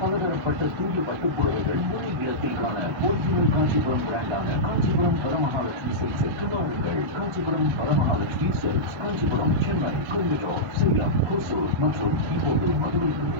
பலதரப்பட்ட தூய பட்டுப் புடவைகள் ஒரே இடத்தில் காண ஒரிஜினல் காஞ்சிபுரம் பிராண்டான காஞ்சிபுரம் வரமகாலட்சுமி சில்க்ஸிற்கு வாருங்கள். காஞ்சிபுரம் வரமகாலட்சுமி சில்க்ஸ், காஞ்சிபுரம், சென்னை, கோயம்புத்தூர், சேலம், ஹொசூர் மற்றும் இப்போது மதுரையில்.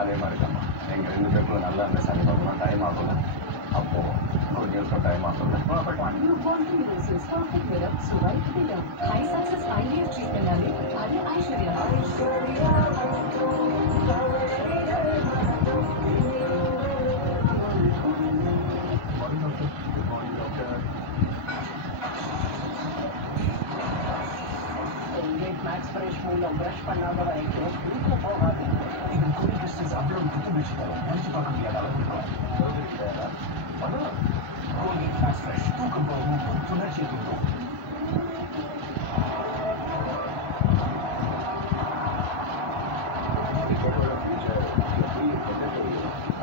அதே மாதிரி தான்மா எங்கள் 2 பேருக்குள்ள நல்லா அந்த சனி பார்க்கலாம் டைம் ஆகல அப்போது ஒரு நியூஸ் டைம் ஆகல மேக்ஸ் ஃப்ரெஷ் மூலம் ப்ரஷ் பண்ணாம வரைக்கும் வீட்டில் போகாது. இது கோல்ட் டிஸ்டன்ஸ் அவ்வளவு புத்துணர்ச்சி தரும். நினைச்சு பார்க்க முடியாத அளவுக்கு கோல்கேட் மேக்ஸ் ஃப்ரெஷ் தூக்கம் போகும் புத்துணர்ச்சி தூண்டும்.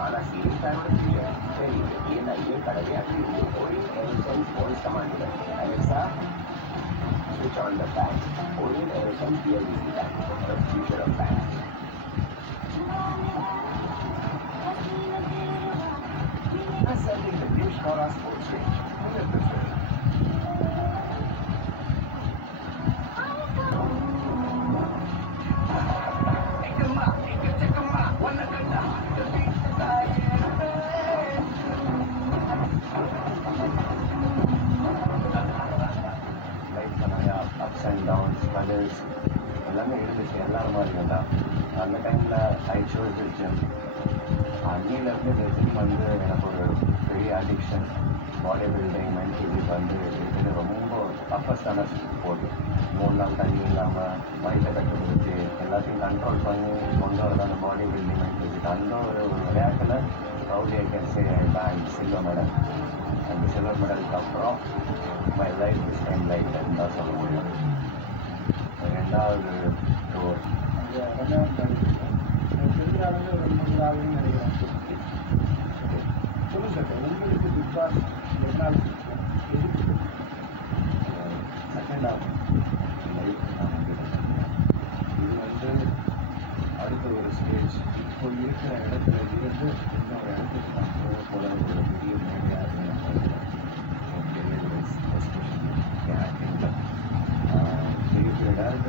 ஆனால் சீரியஸ் டைமோட ஃபியூச்சர் NIA கடமையாற்றி Orient Aeroson's voice commander. Alexa, switch on the fan. Orient Aeroson's BLDC fan. The future of fans. Ascending the new Skora sports range. Bullet preferred. லைஃப்பில் நிறையா ups and downs struggles எல்லாமே இருந்துச்சு எல்லாரும் மாதிரியும் தான். அந்த டைமில் ஐ சோஸ் ஜிம். அன்னிலேருந்து இந்த ஜிம் வந்து எனக்கு ஒரு பெரிய அடிக்ஷன். பாடி பில்டிங் மென்டலிக்கு வந்து இது ரொம்ப டஃபஸ்டான ஸ்போர்ட். 3 நாள் தண்ணி இல்லாமல் வயிற்றை கட்டுப்படுத்தி எல்லாத்தையும் கண்ட்ரோல் பண்ணி கொண்டு வரது அந்த பாடி பில்டிங் மென்டலிக்கு. அந்த ஒரு விளையாட்டில் proudly I can say I bank silver medal. அந்த சில்வர் மெடலுக்கு அப்புறம் my life is time life தான் சொல்ல முடியும். ரெண்டாவது டூர் உங்களுக்கு பிக் பாஸ் எதனால் செகண்ட் ஆஃப் லைஃப் நான் இது வந்து அடுத்த ஒரு ஸ்டேஜ். இப்போ இருக்கிற இடத்துல இருந்து இன்னொரு இடத்துக்கு நான் போக போல ஒரு பெரிய மேடையாக எஸ்பெஷலி பெரிய பெரிய டேரக்டர்